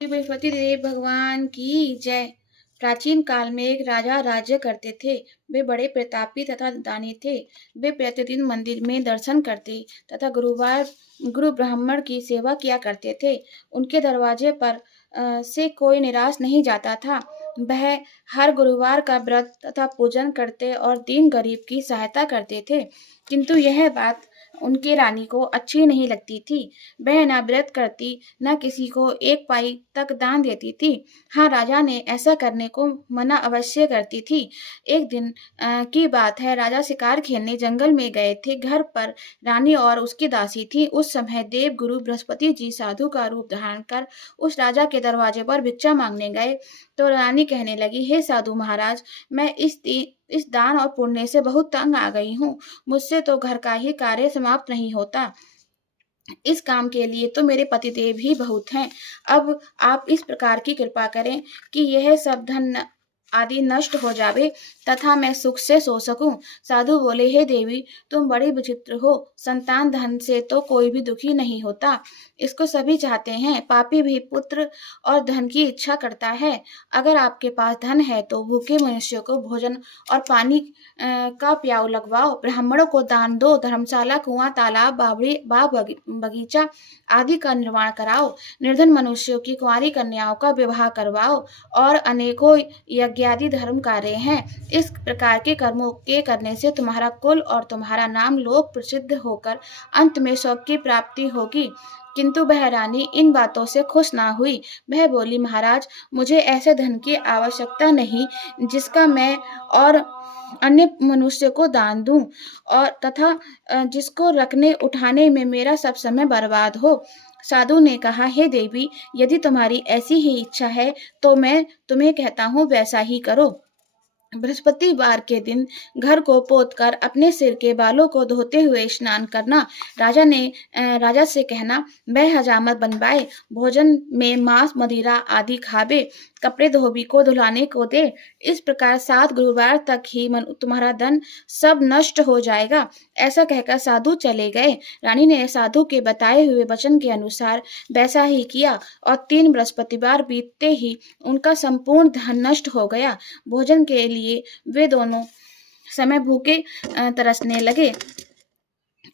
श्री बृहस्पति देव भगवान की जय। प्राचीन काल में एक राजा राज्य करते थे। वे बड़े प्रतापी तथा दानी थे। वे प्रतिदिन मंदिर में दर्शन करते तथा गुरुवार गुरु ब्राह्मण की सेवा किया करते थे। उनके दरवाजे पर से कोई निराश नहीं जाता था। वह हर गुरुवार का व्रत तथा पूजन करते और दीन गरीब की सहायता करते थे। किंतु यह बात उनकी रानी को अच्छी नहीं लगती थी। वह न व्रत करती, न किसी को एक पाई तक दान देती थी। हाँ, राजा ने ऐसा करने को मना अवश्य करती थी। एक दिन की बात है, राजा शिकार खेलने जंगल में गए थे। घर पर रानी और उसकी दासी थी। उस समय देव गुरु बृहस्पति जी साधु का रूप धारण कर उस राजा के दरवाजे पर भिक्षा मांगने गए। तो रानी कहने लगी, हे साधु महाराज, मैं इस दान और पुण्य से बहुत तंग आ गई हूँ। मुझसे तो घर का ही कार्य समाप्त नहीं होता। इस काम के लिए तो मेरे पतिदेव ही बहुत हैं। अब आप इस प्रकार की कृपा करें कि यह सब धन आदि नष्ट हो जावे तथा मैं सुख से सो सकूं। साधु बोले, हे देवी, तुम बड़ी विचित्र हो। संतान धन से तो कोई भी दुखी नहीं होता, इसको सभी चाहते हैं। पापी भी पुत्र और धन की इच्छा करता है। अगर आपके पास धन है तो भूखे मनुष्यों को भोजन और पानी का प्याऊ लगवाओ, ब्राह्मणों को दान दो, धर्मशाला, कुआं, तालाब, बाग बगीचा आदि का निर्माण कराओ, निर्धन मनुष्यों की कुंवारी कन्याओं का विवाह करवाओ और अनेकों यज्ञादि धर्म कार्य हैं। इस प्रकार के कर्मों के करने से तुम्हारा कुल और तुम्हारा नाम लोक प्रसिद्ध होकर अंत में स्वर्ग की प्राप्ति होगी। किंतु वह रानी इन बातों से खुश ना हुई। वह बोली, महाराज, मुझे ऐसे धन की आवश्यकता नहीं जिसका मैं और अन्य मनुष्य को दान दूं और तथा जिसको रखने उठाने में मेरा सब समय बर्बाद हो। साधु ने कहा, हे देवी, यदि तुम्हारी ऐसी ही इच्छा है तो मैं तुम्हें कहता हूँ वैसा ही करो। बृहस्पतिवार के दिन घर को पोतकर अपने सिर के बालों को धोते हुए स्नान करना। राजा से कहना, वह हजामत बनवाए, भोजन में मांस मदिरा आदि खावे, कपड़े धोबी को धुलाने को दे। इस प्रकार 7 गुरुवार तक ही तुम्हारा धन सब नष्ट हो जाएगा। ऐसा कहकर साधु चले गए। रानी ने साधु के बताए हुए वचन के अनुसार वैसा ही किया और 3 बृहस्पतिवार बीतते ही उनका संपूर्ण धन नष्ट हो गया। भोजन के लिए वे दोनों समय भूखे तरसने लगे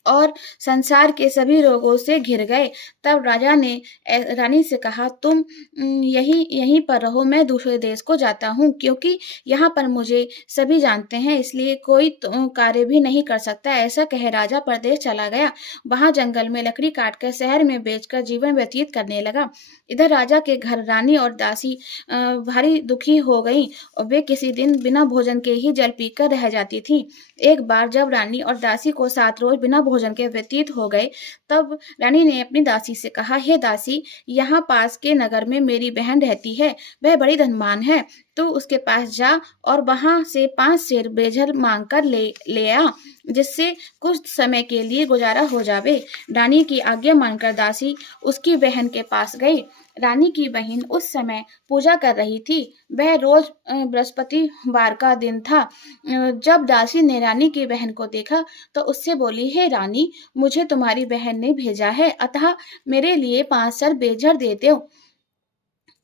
और संसार के सभी रोगों से घिर गए। तब राजा ने रानी से कहा, तुम यहीं पर रहो, मैं दूसरे देश को जाता हूँ, क्योंकि यहाँ पर मुझे सभी जानते हैं, इसलिए कोई कार्य भी नहीं कर सकता। ऐसा कह राजा परदेश चला गया। वहां जंगल में लकड़ी काटकर शहर में बेचकर जीवन व्यतीत करने लगा। इधर राजा के घर रानी और दासी भारी दुखी हो गई और वे किसी दिन बिना भोजन के ही जल पीकर रह जाती थी। एक बार जब रानी और दासी को 7 रोज बिना भोजन के व्यतीत हो गए, तब रानी ने अपनी दासी से कहा, हे दासी, यहाँ पास के नगर में मेरी बहन रहती है, वह बड़ी धनवान है। तू उसके पास जा और वहां से 5 सेर बेजल मांग कर ले आ, जिससे कुछ समय के लिए गुजारा हो जावे। रानी की आज्ञा मानकर दासी उसकी बहन के पास गई। रानी की बहन उस समय पूजा कर रही थी। वह रोज बृहस्पतिवार का दिन था। जब दासी ने रानी की बहन को देखा तो उससे बोली, हे रानी, मुझे तुम्हारी बहन ने भेजा है, अतः मेरे लिए 5 सर बेजर दे दो।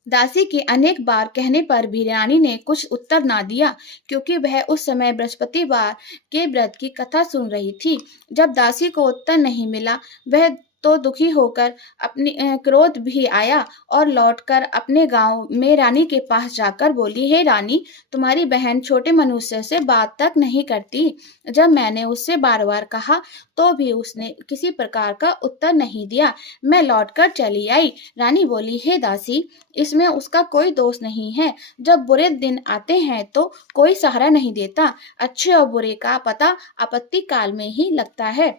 दासी के अनेक बार कहने पर भी रानी ने कुछ उत्तर ना दिया, क्योंकि वह उस समय बृहस्पतिवार के व्रत की कथा सुन रही थी। जब दासी को उत्तर नहीं मिला, वह तो दुखी होकर अपनी क्रोध भी आया और लौटकर अपने गांव में रानी के पास जाकर बोली, हे रानी, तुम्हारी बहन छोटे मनुष्य से बात तक नहीं करती। जब मैंने उससे बार बार कहा तो भी उसने किसी प्रकार का उत्तर नहीं दिया। मैं लौटकर चली आई। रानी बोली, हे दासी, इसमें उसका कोई दोष नहीं है। जब बुरे दिन आते हैं तो कोई सहारा नहीं देता। अच्छे और बुरे का पता आपत्ति काल में ही लगता है।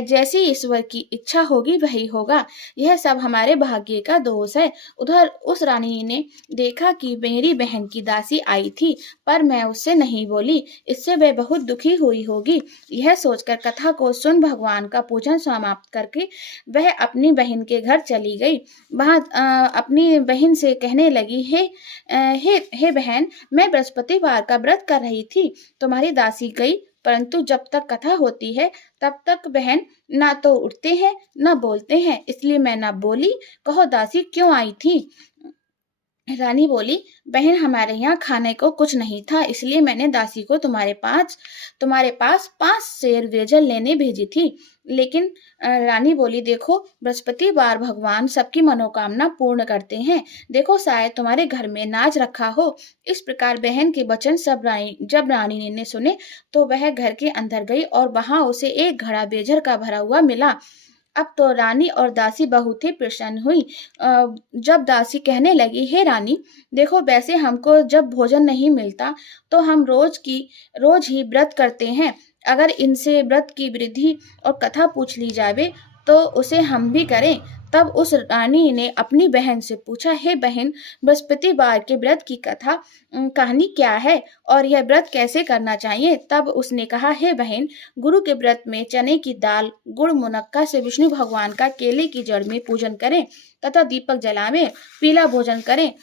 जैसी ईश्वर की इच्छा होगी वही होगा। यह सब हमारे भाग्य का दोष है। उधर उस रानी ने देखा कि मेरी बहन की दासी आई थी, पर मैं उससे नहीं बोली। इससे वह बहुत दुखी हुई होगी। यह सोचकर कथा को सुन भगवान का पूजन समाप्त करके वह अपनी बहन के घर चली गई। वहां अपनी बहन से कहने लगी, हे बहन, मैं बृहस्पतिवार का व्रत कर रही थी, तुम्हारी दासी गई, परंतु जब तक कथा होती है तब तक बहन ना तो उठते हैं ना बोलते हैं, इसलिए मैं ना बोली। कहो दासी क्यों आई थी? रानी बोली, बहन हमारे यहाँ खाने को कुछ नहीं था, इसलिए मैंने दासी को तुम्हारे पास 5 सेर वेजल लेने भेजी थी। लेकिन रानी बोली, देखो बृहस्पतिवार भगवान सबकी मनोकामना पूर्ण करते हैं। देखो शायद तुम्हारे घर में नाज रखा हो। इस प्रकार बहन के वचन जब रानी ने सुने तो वह घर के अंदर गई और वहां उसे एक घड़ा बेजर का भरा हुआ मिला। अब तो रानी और दासी बहुत ही प्रसन्न हुई। जब दासी कहने लगी, हे रानी, देखो वैसे हमको जब भोजन नहीं मिलता तो हम रोज ही व्रत करते हैं। अगर इनसे व्रत की विधि और कथा पूछ ली जावे तो उसे हम भी करें। तब उस रानी ने अपनी बहन से पूछा, हे बहन, बृहस्पतिवार के व्रत की कहानी क्या है और यह व्रत कैसे करना चाहिए? तब उसने कहा, हे बहन, गुरु के व्रत में चने की दाल, गुड़, मुनक्का से विष्णु भगवान का केले की जड़ में पूजन करें तथा दीपक जलावें, पीला भोजन करें,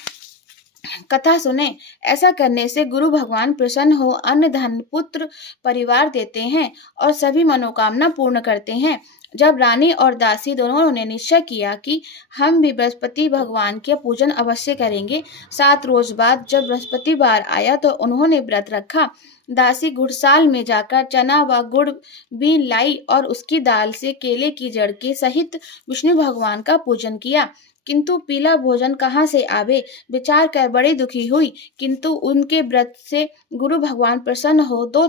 कथा सुने। ऐसा करने से गुरु भगवान प्रसन्न हो अन्न धन पुत्र परिवार देते हैं और सभी मनोकामना पूर्ण करते हैं। जब रानी और दासी दोनों ने निश्चय किया कि हम भी बृहस्पति भगवान के पूजन अवश्य करेंगे, 7 रोज बाद जब बृहस्पतिवार आया तो उन्होंने व्रत रखा। दासी गुड़साल में जाकर चना व गुड़ भी लाई और उसकी दाल से केले की जड़ के सहित विष्णु भगवान का पूजन किया। किंतु पीला भोजन कहाँ से आवे, विचार कर बड़ी दुखी हुई। किंतु उनके व्रत से गुरु भगवान प्रसन्न हो 2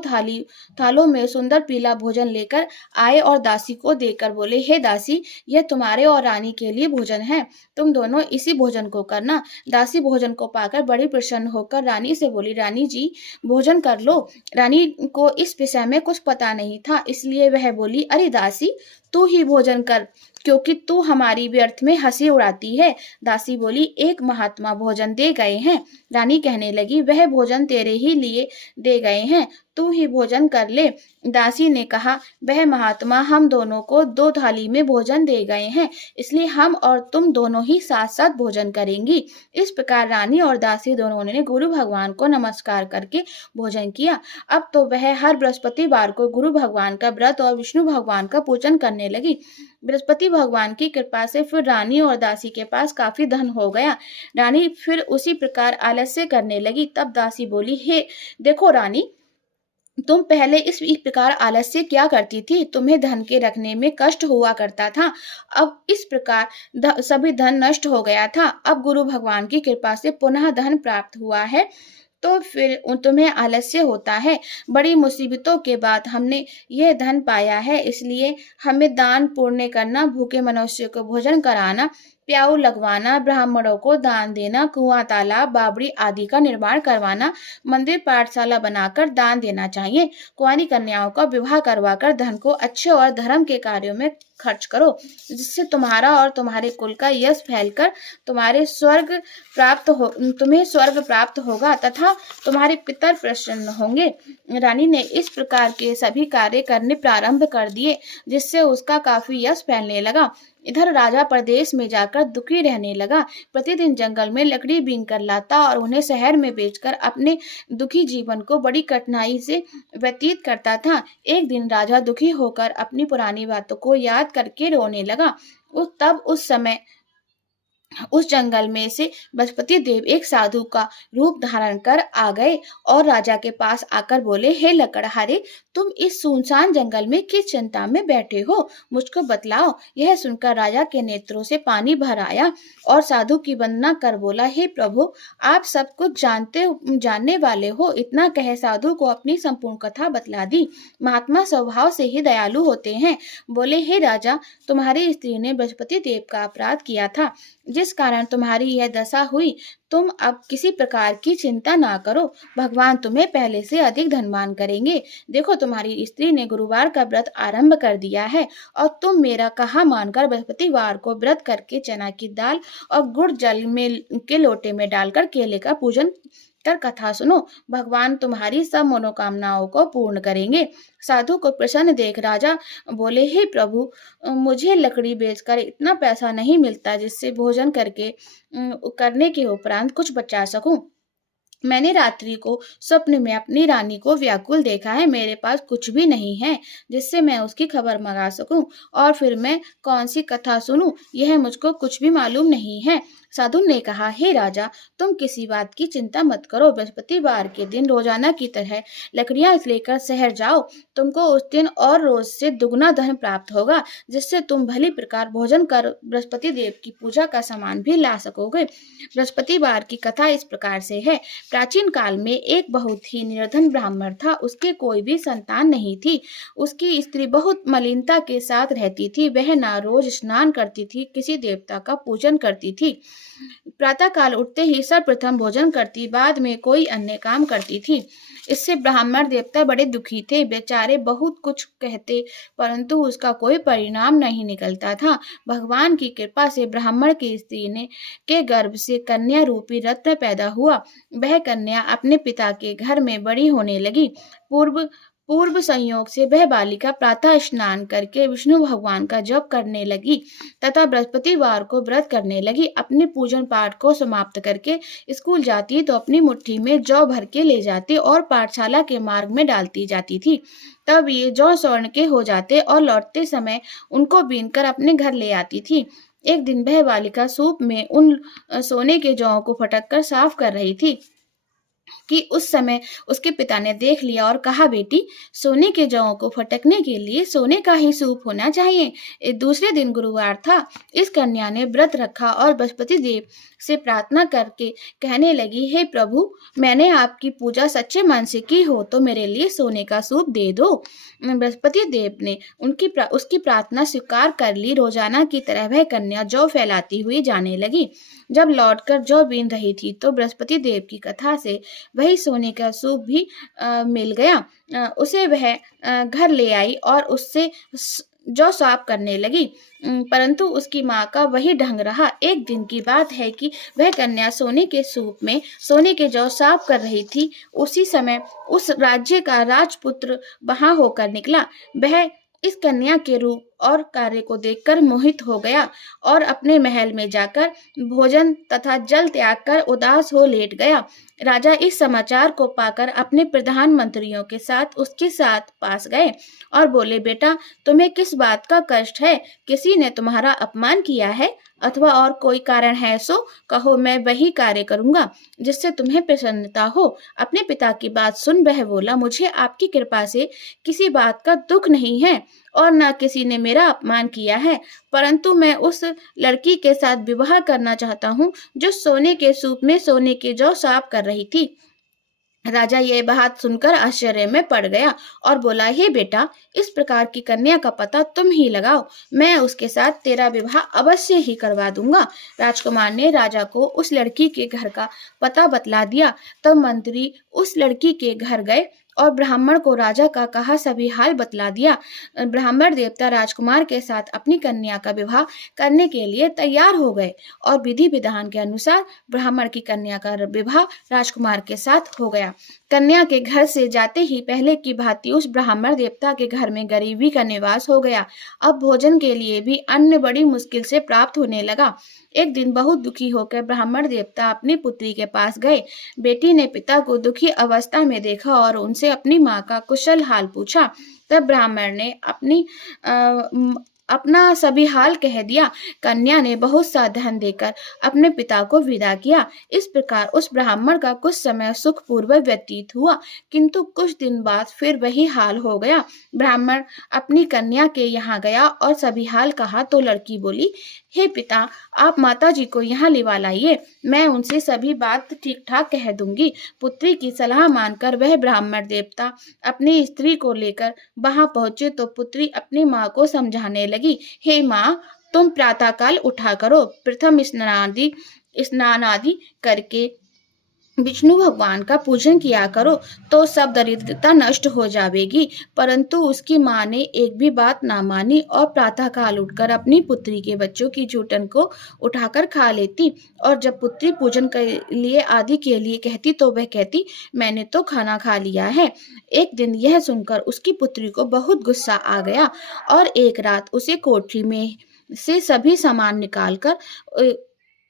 थालों में सुंदर पीला भोजन लेकर आए और दासी को देकर बोले, हे दासी, यह तुम्हारे और रानी के लिए भोजन है, तुम दोनों इसी भोजन को करना। दासी भोजन को पाकर बड़ी प्रसन्न होकर रानी से बोली, रानी जी भोजन कर लो। रानी को इस विषय में कुछ पता नहीं था, इसलिए वह बोली, अरे दासी, तू ही भोजन कर, क्योंकि तू हमारी व्यर्थ में हंसी उड़ाती है। दासी बोली, एक महात्मा भोजन दे गए हैं। रानी कहने लगी, वह भोजन तेरे ही लिए दे गए हैं, तू ही भोजन कर ले। दासी ने कहा, वह महात्मा हम दोनों को 2 थाली में भोजन दे गए हैं, इसलिए हम और तुम दोनों ही साथ साथ भोजन करेंगी। इस प्रकार रानी और दासी दोनों ने गुरु भगवान को नमस्कार करके भोजन किया। अब तो वह हर बृहस्पतिवार को गुरु भगवान का व्रत और विष्णु भगवान का पूजन करने लगी। बृहस्पति भगवान की कृपा से फिर रानी और दासी के पास काफी धन हो गया। रानी फिर उसी प्रकार आलस्य करने लगी। तब दासी बोली, हे देखो रानी, तुम पहले इस प्रकार आलस्य क्या करती थी? तुम्हें धन के रखने में कष्ट हुआ करता था। अब इस प्रकार सभी धन नष्ट हो गया था। अब गुरु भगवान की कृपा से पुनः धन प्राप्त हुआ है तो फिर तुम्हें आलस्य होता है। बड़ी मुसीबतों के बाद हमने यह धन पाया है, इसलिए हमें दान पुण्य करना, भूखे मनुष्य को भोजन कराना, प्याऊ लगवाना, ब्राह्मणों को दान देना, कुआं तालाब बावड़ी आदि का निर्माण करवाना, मंदिर पाठशाला बनाकर दान देना चाहिए। कुंवारी कन्याओं का विवाह करवाकर धन को अच्छे और धर्म के कार्यों में खर्च करो, जिससे तुम्हारा और तुम्हारे कुल का यश फैलकर तुम्हें स्वर्ग प्राप्त होगा तथा तुम्हारे पितर प्रसन्न होंगे। रानी ने इस प्रकार के सभी कार्य करने प्रारंभ कर दिए, जिससे उसका काफी यश फैलने लगा। इधर राजा प्रदेश में जाकर दुखी रहने लगा। प्रतिदिन जंगल में लकड़ी बीन कर लाता और उन्हें शहर में बेचकर अपने दुखी जीवन को बड़ी कठिनाई से व्यतीत करता था। एक दिन राजा दुखी होकर अपनी पुरानी बातों को याद करके रोने लगा। तब उस जंगल में से बृहस्पति देव एक साधु का रूप धारण कर आ गए और राजा के पास आकर बोले, हे लकड़हारे, तुम इस सुनसान जंगल में किस चिंता में बैठे हो, मुझको बतलाओ। यह सुनकर राजा के नेत्रों से पानी भर आया और साधु की वंदना कर बोला, हे प्रभु, आप सब कुछ जानने वाले हो। इतना कह साधु को अपनी संपूर्ण कथा बतला दी। महात्मा स्वभाव से ही दयालु होते हैं। बोले, हे राजा, तुम्हारी स्त्री ने बृहस्पति देव का अपराध किया था, जिस कारण तुम्हारी यह दशा हुई। तुम अब किसी प्रकार की चिंता ना करो, भगवान तुम्हें पहले से अधिक धनवान करेंगे। देखो, तुम्हारी स्त्री ने गुरुवार का व्रत आरंभ कर दिया है और तुम मेरा कहा मानकर बृहस्पतिवार को व्रत करके चना की दाल और गुड़ जल में के लोटे में डालकर केले का पूजन कर कथा सुनो। भगवान तुम्हारी सब मनोकामनाओं को पूर्ण करेंगे। साधु को प्रसन्न देख राजा बोले, हे प्रभु, मुझे लकड़ी बेचकर इतना पैसा नहीं मिलता जिससे भोजन करने के उपरांत कुछ बचा सकूं। मैंने रात्रि को स्वप्न में अपनी रानी को व्याकुल देखा है। मेरे पास कुछ भी नहीं है जिससे मैं उसकी खबर मंगा सकूं, और फिर मैं कौन सी कथा सुनूं, यह मुझको कुछ भी मालूम नहीं है। साधु ने कहा, हे राजा, तुम किसी बात की चिंता मत करो। बृहस्पतिवार के दिन रोजाना की तरह लकड़ियां लेकर शहर जाओ। तुमको उस दिन और रोज से दुगना धन प्राप्त होगा, जिससे तुम भली प्रकार भोजन कर बृहस्पति देव की पूजा का सामान भी ला सकोगे। बृहस्पतिवार की कथा इस प्रकार से है। प्राचीन काल में एक बहुत ही निर्धन ब्राह्मण था। उसके कोई भी संतान नहीं थी। उसकी स्त्री बहुत मलिनता के साथ रहती थी। वह ना रोज स्नान करती थी, किसी देवता का पूजन करती थी। प्रातः काल उठते ही सर्वप्रथम भोजन करती, बाद में कोई अन्य काम करती थी। इससे ब्राह्मण देवता बड़े दुखी थे। बेचारे बहुत कुछ कहते, परंतु उसका कोई परिणाम नहीं निकलता था। भगवान की कृपा से ब्राह्मण की स्त्री ने के गर्भ से कन्या रूपी रत्न पैदा हुआ। वह कन्या अपने पिता के घर में बड़ी होने लगी। पूर्व पूर्व संयोग से वह बालिका प्रातः स्नान करके विष्णु भगवान का जप करने लगी तथा बृहस्पतिवार को व्रत करने लगी। अपने पूजन पाठ को समाप्त करके स्कूल जाती तो अपनी मुट्ठी में जौ भर के ले जाती और पाठशाला के मार्ग में डालती जाती थी। तब ये जौ स्वर्ण के हो जाते और लौटते समय उनको बीनकर अपने घर ले आती थी। एक दिन वह बालिका सूप में उन सोने के जौ को फटक कर साफ कर रही थी कि उस समय उसके पिता ने देख लिया और कहा, बेटी, सोने के जौं को फटकने के लिए सोने का ही सूप होना चाहिए। दूसरे दिन गुरुवार था। इस कन्या ने व्रत रखा और बृहस्पति देव से प्रार्थना करके कहने लगी, हे प्रभु, मैंने आपकी पूजा सच्चे मन से की हो तो मेरे लिए सोने का सूप दे दो। बृहस्पति देव ने उसकी प्रार्थना स्वीकार कर ली। रोजाना की तरह वह कन्या जौ फैलाती हुई जाने लगी। जब लौटकर जौ बीन रही थी तो बृहस्पति देव की कथा से वही सोने का सूप भी मिल गया। उसे वह घर ले आई और उससे जौ साफ करने लगी, परंतु उसकी माँ का वही ढंग रहा। एक दिन की बात है कि वह कन्या सोने के सूप में सोने के जौ साफ कर रही थी। उसी समय उस राज्य का राजपुत्र वहां होकर निकला। वह इस कन्या के रूप और कार्य को देखकर मोहित हो गया और अपने महल में जाकर भोजन तथा जल त्याग कर उदास हो लेट गया। राजा इस समाचार को पाकर अपने प्रधानमंत्रियों के साथ उसके साथ पास गए और बोले, बेटा, तुम्हें किस बात का कष्ट है? किसी ने तुम्हारा अपमान किया है अथवा और कोई कारण है सो कहो, मैं वही कार्य करूंगा जिससे तुम्हें प्रसन्नता हो। अपने पिता की बात सुन वह बोला, मुझे आपकी कृपा से किसी बात का दुख नहीं है और न किसी ने मेरा अपमान किया है, परंतु मैं उस लड़की के साथ विवाह करना चाहता हूँ जो सोने के सूप में सोने के जौ साफ कर रही थी। राजा ये बात सुनकर आश्चर्य में पड़ गया और बोला, हे बेटा, इस प्रकार की कन्या का पता तुम ही लगाओ, मैं उसके साथ तेरा विवाह अवश्य ही करवा दूंगा। राजकुमार ने राजा को उस लड़की के घर का पता बतला दिया। तब मंत्री उस लड़की के घर गए और ब्राह्मण को राजा का कहा सभी हाल बतला दिया। ब्राह्मण देवता राजकुमार के साथ अपनी कन्या का विवाह करने के लिए तैयार हो गए और विधि विधान के अनुसार ब्राह्मण की कन्या का विवाह राजकुमार के साथ हो गया। कन्या के घर से जाते ही पहले की भांति उस ब्राह्मण देवता के घर में गरीबी का निवास हो गया। अब भोजन के लिए भी अन्न बड़ी मुश्किल से प्राप्त होने लगा। एक दिन बहुत दुखी होकर ब्राह्मण देवता अपनी पुत्री के पास गए। बेटी ने पिता को दुखी अवस्था में देखा और उनसे अपनी माँ का कुशल हाल पूछा। तब ब्राह्मण ने अपना सभी हाल कह दिया। कन्या ने बहुत सा धन देकर अपने पिता को विदा किया। इस प्रकार उस ब्राह्मण का कुछ समय सुखपूर्वक व्यतीत हुआ, किंतु कुछ दिन बाद फिर वही हाल हो गया। ब्राह्मण अपनी कन्या के यहाँ गया और सभी हाल कहा तो लड़की बोली, हे पिता, आप माता जी को यहाँ लिवा लाइए, मैं उनसे सभी बात ठीक ठाक कह दूंगी। पुत्री की सलाह मानकर वह ब्राह्मण देवता अपनी स्त्री को लेकर वहां पहुंचे तो पुत्री अपनी माँ को समझाने लगी, हे माँ, तुम प्रातःकाल उठा करो, प्रथम स्नान आदि करके विष्णु भगवान का पूजन किया करो तो सब दरिद्रता नष्ट हो जाएगी। परंतु उसकी माँ ने एक भी बात ना मानी और प्रातःकाल उठकर अपनी पुत्री के बच्चों की जूठन को उठाकर खा लेती और जब पुत्री पूजन के लिए आदि के लिए कहती तो वह कहती, मैंने तो खाना खा लिया है। एक दिन यह सुनकर उसकी पुत्री को बहुत गुस्सा आ गया और एक रात उसे कोठरी में से सभी सामान निकालकर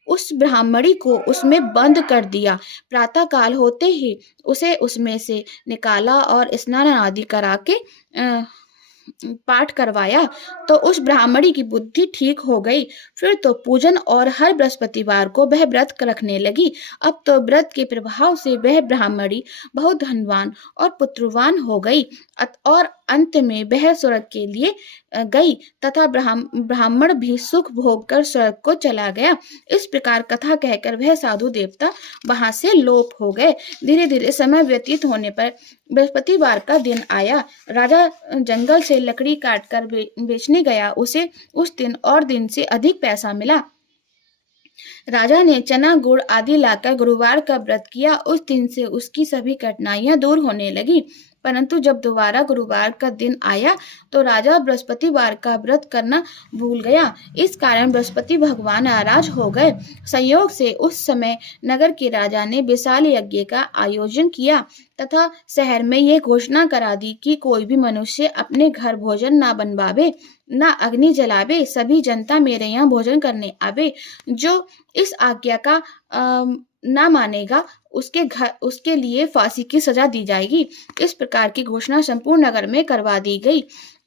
उस ब्राह्मणी को उसमें बंद कर दिया। प्रातः काल होते ही उसे उसमें से निकाला और स्नान आदि करा के पाठ करवाया, तो उस ब्राह्मणी की बुद्धि ठीक हो गई। फिर तो पूजन और हर बृहस्पतिवार को वह व्रत रखने लगी। अब तो व्रत के प्रभाव से वह ब्राह्मणी बहुत धनवान और पुत्रवान हो गई और अंत में वह स्वर्ग के लिए गई तथा ब्राह्मण भी सुख भोग कर स्वर्ग को चला गया। इस प्रकार कथा कहकर वह साधु देवता वहां से लोप हो गए। धीरे धीरे समय व्यतीत होने पर बृहस्पतिवार का दिन आया। राजा जंगल से लकड़ी काटकर बेचने गया। उसे उस दिन और दिन से अधिक पैसा मिला। राजा ने चना गुड़ आदि लाकर गुरुवार का व्रत किया। उस दिन से उसकी सभी कठिनाइयां दूर होने लगी। परंतु जब दोबारा गुरुवार का दिन आया तो राजा बृहस्पतिवार का व्रत करना भूल गया। इस कारण बृहस्पति भगवान नाराज हो गए। संयोग से उस समय नगर के राजा ने विशाल यज्ञ का आयोजन किया तथा शहर में यह घोषणा करा दी कि कोई भी मनुष्य अपने घर भोजन ना बनवावे, ना अग्नि जलावे, सभी जनता मेरे यहाँ भोजन करने आवे। जो इस आज्ञा का ना मानेगा उसके लिए फांसी की सजा दी जाएगी। इस प्रकार की घोषणा संपूर्ण नगर में करवा दी गई।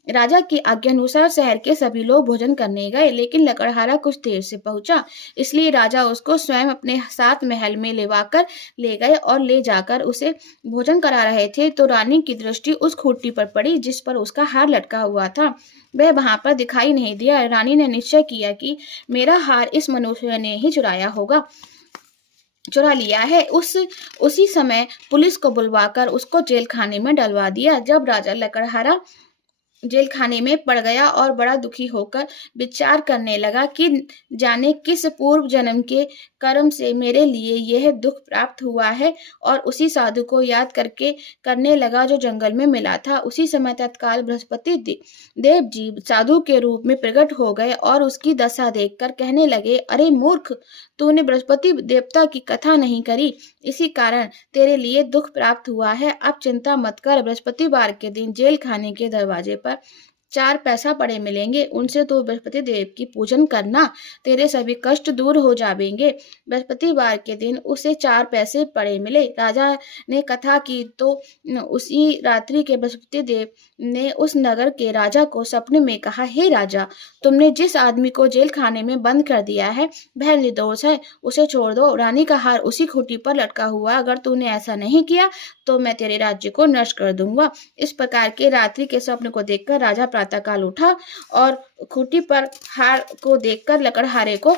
राजा की आज्ञा अनुसार शहर के सभी लोग भोजन करने गए, लेकिन लकड़हारा कुछ देर से पहुंचा, इसलिए राजा उसको स्वयं अपने साथ महल में लेवाकर ले गए और ले जाकर उसे भोजन करा रहे थे तो रानी की दृष्टि उस खूंटी पर पड़ी जिस पर उसका हार लटका हुआ था। वह वहां पर दिखाई नहीं दिया। रानी ने निश्चय किया कि मेरा हार इस मनुष्य ने ही चुरा लिया है। उसी समय पुलिस को बुलवाकर उसको जेल खाने में डलवा दिया। जब राजा लकड़हारा जेल खाने में पड़ गया और बड़ा दुखी होकर विचार करने लगा कि जाने किस पूर्व जन्म के कर्म से मेरे लिए यह दुख प्राप्त हुआ है, और उसी साधु को याद करके करने लगा जो जंगल में मिला था। उसी समय तत्काल बृहस्पति देव जी साधु के रूप में प्रकट हो गए और उसकी दशा देखकर कहने लगे, अरे मूर्ख, तूने बृहस्पति देवता की कथा नहीं करी, इसी कारण तेरे लिए दुख प्राप्त हुआ है। अब चिंता मत कर, बृहस्पतिवार के दिन जेल खाने के दरवाजे पर 4 पैसा पड़े मिलेंगे, उनसे तो बृहस्पति देव की पूजन करना, तेरे सभी कष्ट दूर हो जाएंगे। बृहस्पतिवार के दिन उसे 4 पैसे पड़े मिले। राजा ने कथा की तो उसी रात्रि के बृहस्पति देव ने उस नगर के राजा को सपने में कहा, हे राजा, तुमने जिस आदमी को जेल खाने में बंद कर दिया है वह निर्दोष है, उसे छोड़ दो। रानी का हार उसी खूंटी पर लटका हुआ, अगर तूने ऐसा नहीं किया तो मैं तेरे राज्य को नष्ट कर दूंगा। इस प्रकार के रात्रि के स्वप्न को देखकर राजा प्रातःकाल उठा और खूंटी पर हार को देखकर लकड़हारे को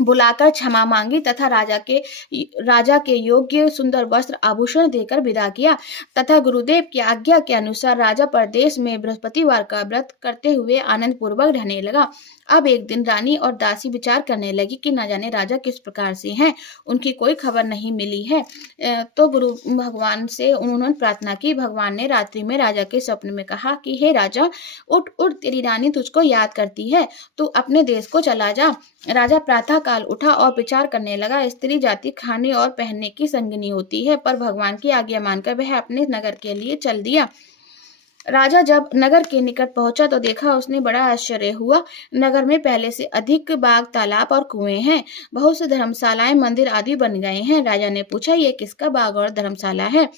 बुलाकर क्षमा मांगी तथा राजा के योग्य सुंदर वस्त्र आभूषण देकर विदा किया तथा गुरुदेव की आज्ञा के अनुसार राजा प्रदेश में बृहस्पतिवार का व्रत करते हुए आनंद पूर्वक रहने लगा। अब एक दिन रानी और दासी विचार करने लगी कि न जाने राजा किस प्रकार से हैं, उनकी कोई खबर नहीं मिली है। तो गुरु भगवान से उन्होंने प्रार्थना की। भगवान ने रात्रि में राजा के स्वप्न में कहा कि हे राजा, उठ उठ, तेरी रानी तुझको याद करती है, तू अपने देश को चला जा। राजा प्रातः काल उठा और विचार करने लगा। स्त्री जाति खाने और पहनने की संगिनी होती है, पर भगवान की आज्ञा मानकर वह अपने नगर के लिए चल दिया। राजा जब नगर के निकट पहुंचा तो देखा उसने बड़ा आश्चर्य हुआ। नगर में पहले से अधिक बाग, तालाब और कुएं हैं। बहुत से धर्मशालाएं, मंदिर आदि बन गए हैं। राजा ने पूछा, ये किसका बाग और धर्मशाला है?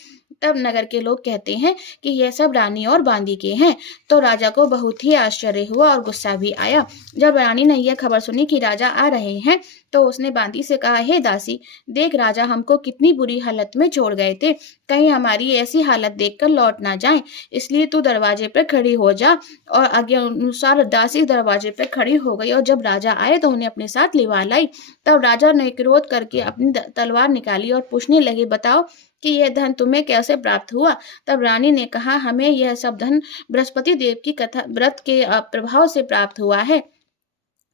तब नगर के लोग कहते हैं कि यह सब रानी और बांदी के हैं। तो राजा को बहुत ही आश्चर्य हुआ और गुस्सा भी आया। जब रानी ने यह खबर सुनी कि राजा आ रहे हैं तो उसने बांदी से कहा, हे दासी, देख राजा हमको कितनी बुरी हालत में छोड़ गए थे, कहीं हमारी ऐसी हालत देखकर लौट ना जाएं, इसलिए तू दरवाजे पर खड़ी हो जा। और आज्ञा अनुसार दासी दरवाजे पर खड़ी हो गई और जब राजा आए तो उन्हें अपने साथ लिवा लाई। तब राजा ने क्रोध करके अपनी तलवार निकाली और पूछने लगे, बताओ कि यह धन तुम्हें कैसे प्राप्त हुआ? तब रानी ने कहा, हमें यह सब धन बृहस्पति देव की कथा व्रत के प्रभाव से प्राप्त हुआ है।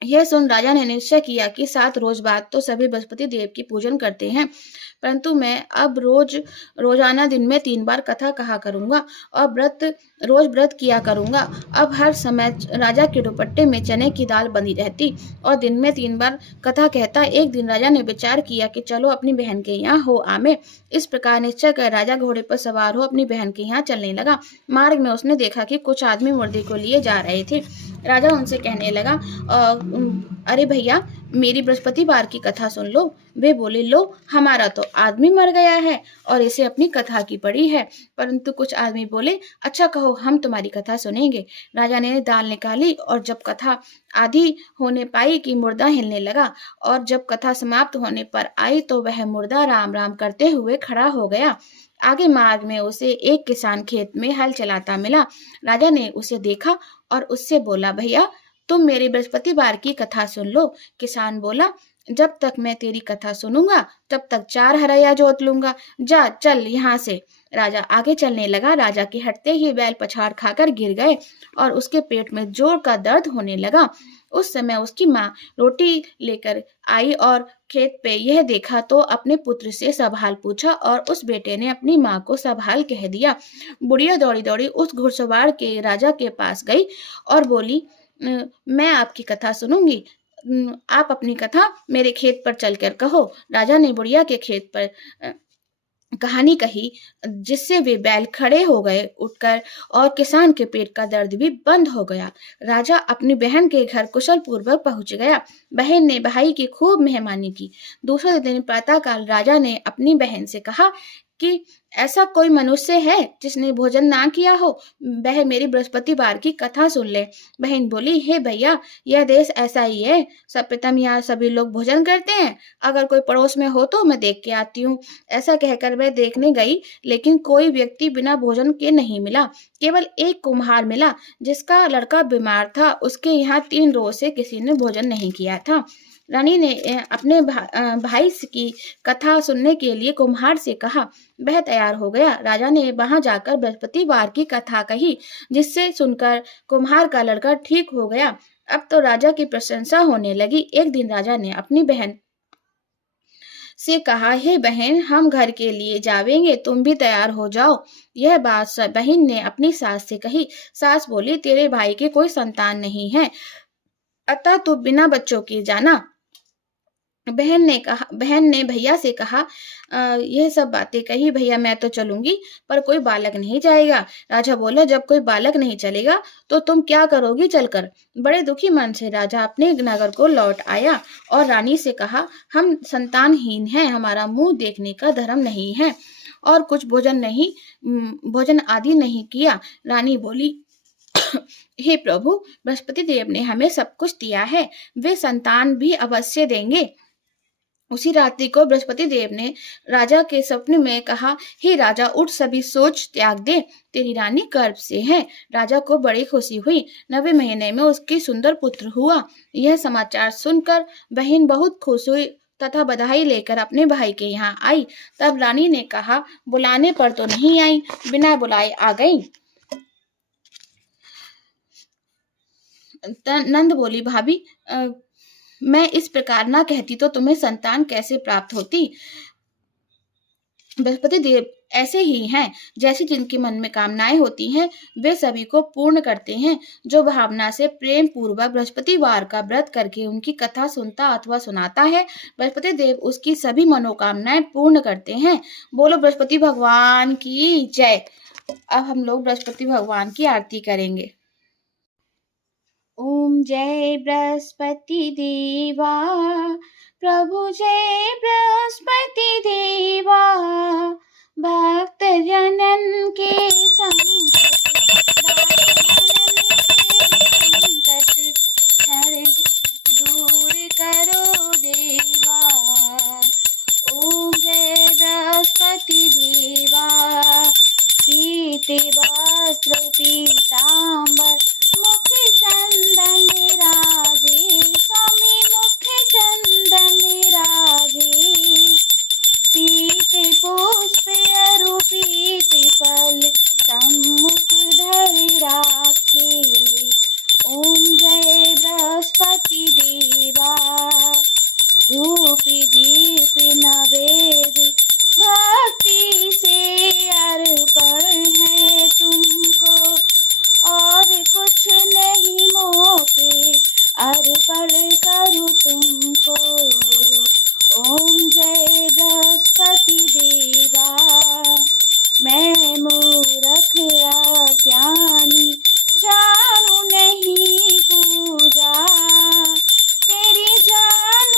यह सुन राजा ने निश्चय किया कि 7 रोज बाद तो सभी बृहस्पति देव की पूजन करते हैं, परंतु मैं अब रोजाना दिन में 3 बार कथा कहा करूंगा और रोज व्रत किया करूंगा। अब हर समय राजा के दुपट्टे में चने की दाल बनी रहती और दिन में 3 बार कथा कहता। एक दिन राजा ने विचार किया कि चलो अपनी बहन के यहाँ हो आमे। इस प्रकार निश्चय कर राजा घोड़े पर सवार हो अपनी बहन के यहाँ चलने लगा। मार्ग में उसने देखा कि कुछ आदमी मुर्दे को लिए जा रहे थे। राजा उनसे कहने लगा, अरे भैया, मेरी बृहस्पतिवार की कथा सुन लो। वे बोले, लो, हमारा तो आदमी मर गया है और इसे अपनी कथा की पड़ी है। परंतु कुछ आदमी बोले, अच्छा कहो, हम तुम्हारी कथा सुनेंगे। राजा ने दाल निकाली और जब कथा आधी होने पाई कि मुर्दा हिलने लगा, और जब कथा समाप्त होने पर आई तो वह मुर्दा राम राम करते हुए खड़ा हो गया। आगे मार्ग में उसे एक किसान खेत में हल चलाता मिला। राजा ने उसे देखा और उससे बोला, भैया, तुम मेरी बृहस्पतिवार की कथा सुन लो। किसान बोला, जब तक मैं तेरी कथा सुनूंगा तब तक 4 हरया जोत लूंगा। जा, चल यहाँ से। राजा आगे चलने लगा। राजा के हटते ही बैल पछाड़ खाकर गिर गए और उसके पेट में जोर का दर्द होने लगा। उस समय उसकी माँ रोटी लेकर आई और खेत पे यह देखा तो अपने पुत्र से सब हाल पूछा और उस बेटे ने अपनी माँ को सब हाल कह दिया। बुढ़िया दौड़ी दौड़ी उस घुड़सवार के राजा के पास गई और बोली, मैं आपकी कथा सुनूंगी। आप अपनी कथा मेरे खेत पर चलकर कहो। राजा ने बुढ़िया के खेत पर कहानी कही, जिससे वे बैल खड़े हो गए उठकर और किसान के पेट का दर्द भी बंद हो गया। राजा अपनी बहन के घर कुशल पूर्वक पहुंच गया। बहन ने भाई की खूब मेहमानी की। दूसरे दिन प्रातःकाल राजा ने अपनी बहन से कहा कि ऐसा कोई मनुष्य है जिसने भोजन ना किया हो, वह मेरी बृहस्पतिवार की कथा सुन ले। बहन बोली, हे भैया, यह देश ऐसा ही है, सब प्रथम यहाँ सभी लोग भोजन करते हैं। अगर कोई पड़ोस में हो तो मैं देख के आती हूँ। ऐसा कहकर वह देखने गई, लेकिन कोई व्यक्ति बिना भोजन के नहीं मिला। केवल एक कुम्हार मिला जिसका लड़का बीमार था। उसके यहाँ 3 रोज से किसी ने भोजन नहीं किया था। रानी ने अपने भाई की कथा सुनने के लिए कुम्हार से कहा। वह तैयार हो गया। राजा ने वहां जाकर बृहस्पतिवार की कथा कही, जिससे सुनकर कुम्हार का लड़का ठीक हो गया। अब तो राजा की प्रशंसा होने लगी। एक दिन राजा ने अपनी बहन से कहा, हे बहन, हम घर के लिए जावेंगे, तुम भी तैयार हो जाओ। यह बात बहन ने अपनी सास से कही। सास बोली, तेरे भाई के कोई संतान नहीं है, अतः तू बिना बच्चों के जाना। बहन ने भैया से कहा, यह सब बातें कही, भैया मैं तो चलूंगी, पर कोई बालक नहीं जाएगा। राजा बोला, जब कोई बालक नहीं चलेगा तो तुम क्या करोगी चलकर। बड़े दुखी मन से राजा अपने नगर को लौट आया और रानी से कहा, हम संतानहीन हैं, हमारा मुंह देखने का धर्म नहीं है और कुछ भोजन आदि नहीं किया। रानी बोली, हे प्रभु, बृहस्पति देव ने हमें सब कुछ दिया है, वे संतान भी अवश्य देंगे। उसी रात्रि को बृहस्पति देव ने राजा के सपने में कहा, हे राजा, उठ, सभी सोच त्याग दे, तेरी रानी गर्भ से है। राजा को बड़ी खुशी हुई। 9वें महीने में उसकी सुंदर पुत्र हुआ। यह समाचार सुनकर बहन बहुत खुश हुई तथा बधाई लेकर अपने भाई के यहाँ आई। तब रानी ने कहा, बुलाने पर तो नहीं आई, बिना बुलाए आ गई। नंद बोली, भाभी, मैं इस प्रकार ना कहती तो तुम्हें संतान कैसे प्राप्त होती। बृहस्पति देव ऐसे ही हैं, जैसी जिनके मन में कामनाएं होती हैं वे सभी को पूर्ण करते हैं। जो भावना से प्रेम पूर्वक बृहस्पतिवार का व्रत करके उनकी कथा सुनता अथवा सुनाता है, बृहस्पति देव उसकी सभी मनोकामनाएं पूर्ण करते हैं। बोलो बृहस्पति भगवान की जय। अब हम लोग बृहस्पति भगवान की आरती करेंगे। ओम जय बृहस्पति देवा, प्रभु जय बृहस्पति देवा, भक्त जनन के संकट दूर करो देवा। ओम जय बृहस्पति देवा, पीते वस्त्र पीतांबर, मुख चंदन राजे, स्वामी मुख चंदन राजे, पीते पुष्प अरु पीते फल, सम्मुख धरि राखे। ओम जय बृहस्पति देवा, धूप दीप नवेद, भक्ति से अर्पण है तुमको, और कुछ नहीं मोह पे अर्पण करूँ तुमको। ओम जय बृहस्पति देवा, मैं मूर्ख अज्ञानी, जानू नहीं पूजा, तेरी जान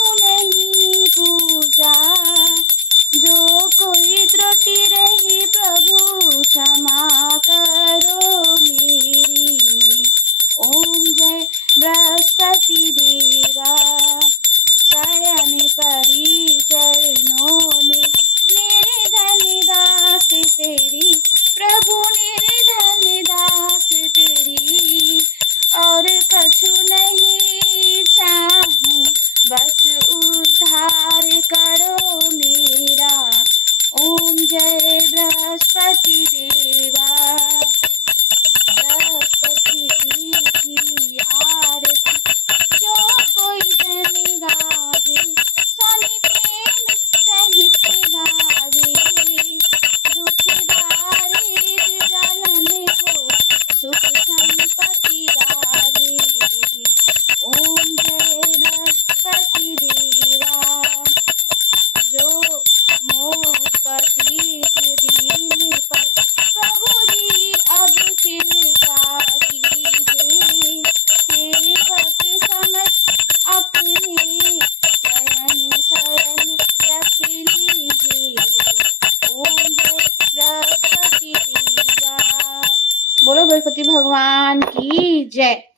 बोलो बृहस्पति भगवान की जय।